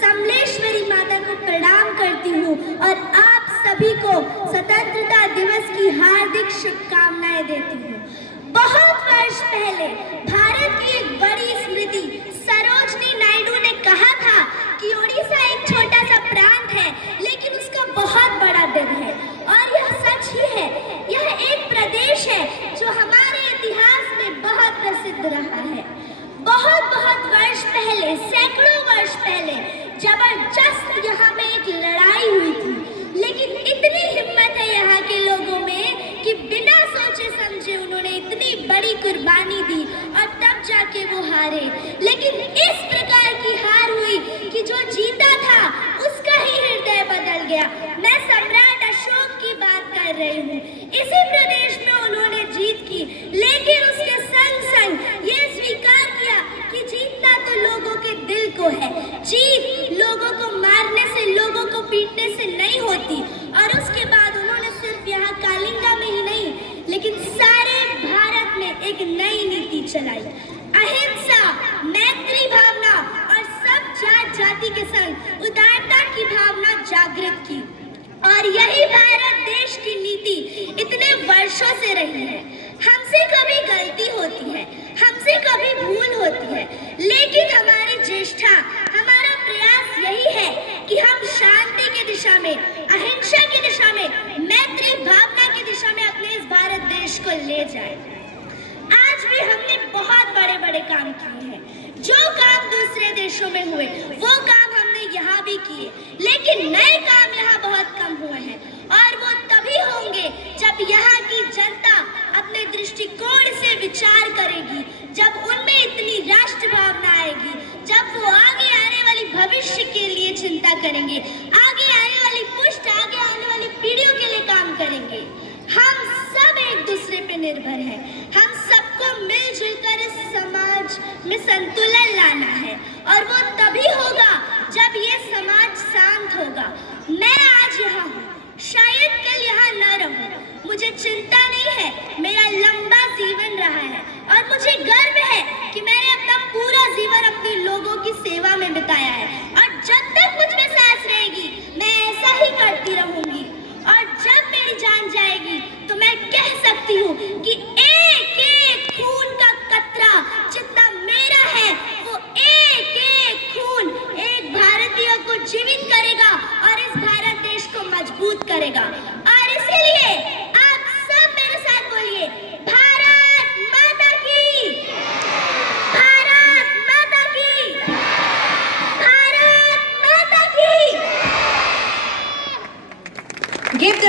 समलेश्वरी माता को प्रणाम करती हूँ और आप सभी को स्वतंत्रता दिवस की हार्दिक शुभकामनाएं देती हूँ। बहुत वर्ष पहले भारत की एक बड़ी स्मृति सरोजनी नायडू ने कहा था कि ओडिशा एक छोटा सा प्रांत है लेकिन उसका बहुत बड़ा दिल है, और यह सच ही है। यह एक प्रदेश है जो हमारे इतिहास में बहुत प्रसिद्ध रहा है। बहुत बहुत वर्ष पहले, सैकड़ों वर्ष पहले जबरदस्त यहाँ में एक लड़ाई हुई थी, लेकिन इतनी हिम्मत है यहाँ के लोगों में कि बिना सोचे समझे उन्होंने इतनी बड़ी कुर्बानी दी और तब जाके वो हारे। लेकिन इस प्रकार की हार हुई कि जो जीता था उसका ही हृदय बदल गया। मैं सम्राट अशोक की बात कर रही हूँ। इसी प्रदेश में उन्होंने जीत की, लेकिन उसके संग संग ये स्वीकार किया कि जीतना तो लोगों के दिल को है। जीत लोगों को मारने से, लोगों को पीटने से नहीं होती। और उसके बाद उन्होंने सिर्फ यहाँ कालिंगा में ही नहीं, लेकिन सारे भारत में एक नई नीति चलाई। अहिंसा, मैत्री भावना और सब जात जाति के संग उदारता की भावना जागृत की। और यही भारत देश की नीति इतने वर्षों से रही है। हमसे कभी गलती होती है, हमसे कभी भूल होती है, लेकिन हमारी ज्येष्ठा, हमारा प्रयास यही है कि हम शांति की दिशा में, अहिंसा की दिशा में, मैत्री भावना की दिशा में अपने इस भारत देश को ले जाए। आज भी हमने बहुत बड़े बड़े काम किए हैं। जो काम दूसरे देशों में हुए वो काम हमने यहाँ भी किए, लेकिन नए काम यहाँ बहुत कम हुए हैं। और वो तभी होंगे जब यहाँ की जनता अपने दृष्टिकोण से विचार करेगी, जब उनमें इतनी राष्ट्र भावना आएगी, जब वो आगे आने वाली भविष्य के लिए चिंता करेंगे, आगे आने वाली पुष्ट, आगे आने वाली पीढ़ियों के लिए काम करेंगे। हम सब एक दूसरे पे निर्भर हैं। हम सबको मिलजुल कर इस समाज में संतुलन लाना है, और वो तभी होगा जब ये समाज शांत होगा। मैं आज यहाँ हूँ, शायद कल यहाँ न रहूँ, मुझे चिंता नहीं है। मेरा लंबा जीवन रहा है और मुझे गर्व है कि मैंने अपना पूरा जीवन अपने लोगों की सेवा में बिताया है। और जब तक मुझ में सांस रहेगी मैं ऐसा ही करती रहूंगी। और जब मेरी जान जाएगी तो मैं कह सकती हूँ कि एक एक खून का कतरा जितना मेरा है, वो एक एक खून एक भारतीय को जीवित करेगा और इस भारत देश को मजबूत करेगा। और इसीलिए आप सब मेरे साथ बोलिए, भारत माता की, भारत माता की, भारत माता की। Give them